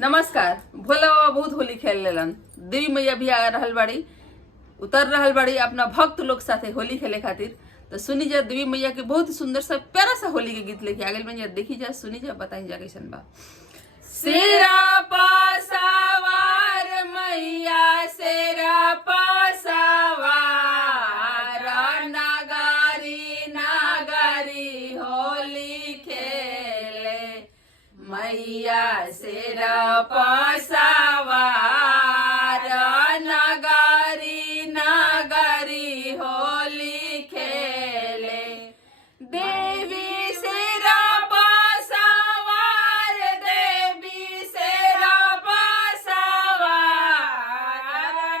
नमस्कार। भोला बाबा बहुत होली खेल लेलन। देवी मैया भी आ रहल बाड़ी, उतर रहल बाड़ी अपना भक्त लोग साथे होली खेले खातिर। तो सुनी जा देवी मैया के बहुत सुंदर सा प्यारा सा होली के गीत लेके आ गइल मैया। देखी जा, सुनी जा, बताई जा कैसन बा। सेरा पासावार मैया सेरा पासावार, नागारी नागारी होली खेले मैया सेरा पासावार, नागारी नागारी होली खेले। देवी सेरा पासावार, देवी सेरा पासावार,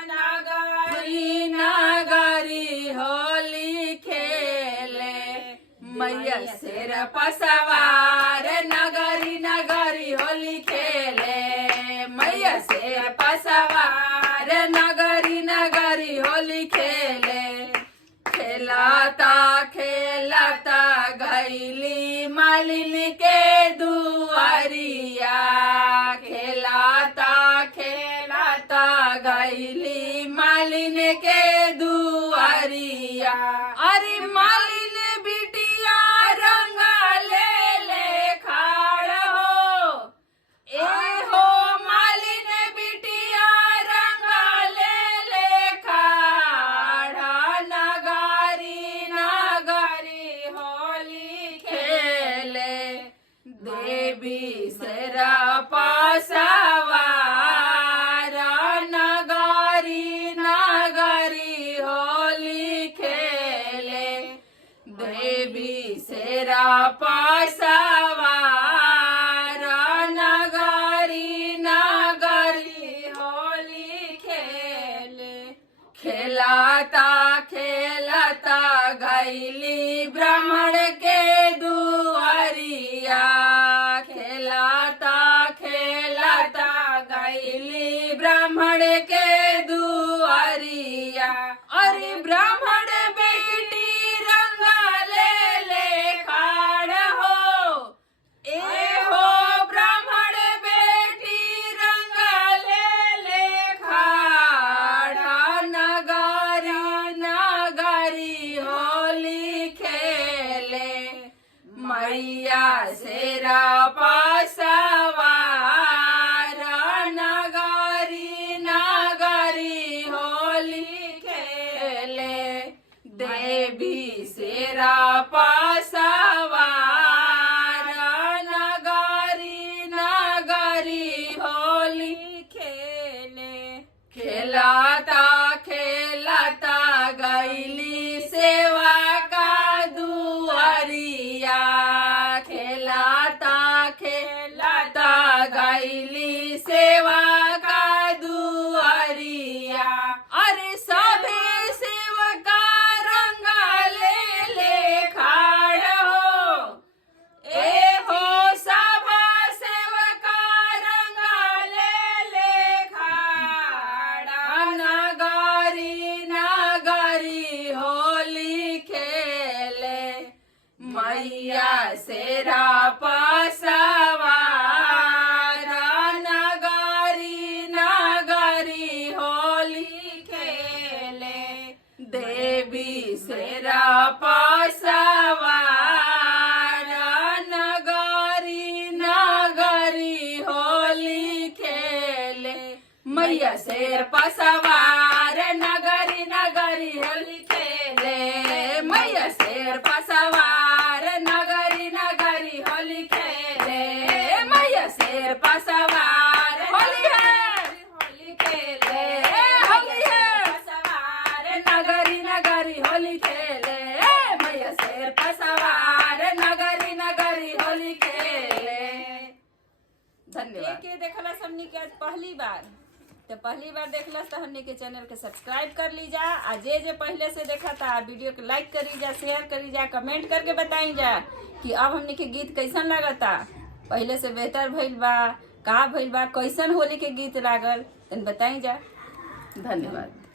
नागारी नागारी होली खेले मैया सेरा पासावार, नगरी नगरी होली खेले मैया सेरा पासावार, नगरी नगरी होली खेले। खेलाता खेलाता गईली मालिन के दुआरिया, खेलाता खेलाता गईली मालिन के दुआरिया। अरे मालिन बिटिया रंग ले ले खाड़ हो, ए हो मालिन बिटिया रंग ले ले खाड़, नगारी नगारी होली खेले देवी सेरा पासावार, नगारी नगारी होली खेले देवी सेरा पासावार, नगारी नगारी होली खेले। खेलाता खेलाता गईली ब्राह्मण के दुआरिया, खेलाता खेलाता गईली ब्राह्मण के दुआरिया। अरे ब्राह्मण बेटी रंग ले ले खाड़ हो, ए हो ब्राह्मण बेटी रंग ले ले खाड़, नगारी नगारी होली खेले मैया सेरा पासावार, नगारी नगारी होली खेले देवी सेरा पासावार, नगारी नगारी होली खेले। खेलाता खेलाता गईली सेवा का दुआरिया, खेलाता खेलाता गईली सेवा का दुआरिया। अरे सभे सेवका रंग ले ले खाड़ हो, ए हो सभा सेवका रंग ले ले खाड़, नगारी नगारी होली खेले मैया सेरा पासावार, नगारी नगारी होली खेले देवी सेरा पासावार, नगारी नगारी होली खेले मैया शेर पासावार, नगारी नगारी होली खेले मैया शेर पासावार, नगारी नगारी होली खेले मैया शेर पासावार। होली है होली खेले, होली है पासावार, नगारी नगारी होली खेले मैया शेर पासावार, नगारी नगारी होली खेले। धन्यवाद। के देखला हमनी के आज पहली बार, तो पहली बार देखला तो हमनी के चैनल के सब्सक्राइब कर ली जा, आ जे पहले से देखा था वीडियो के लाइक करी जा, शेयर करी जा, कमेंट करके बताई जा कि अब हमनी के गीत कैसन लगता, पहले से बेहतर भइल बा, का भइल बा, कैसन होली के गीत लागल, तन बताई जा। धन्यवाद।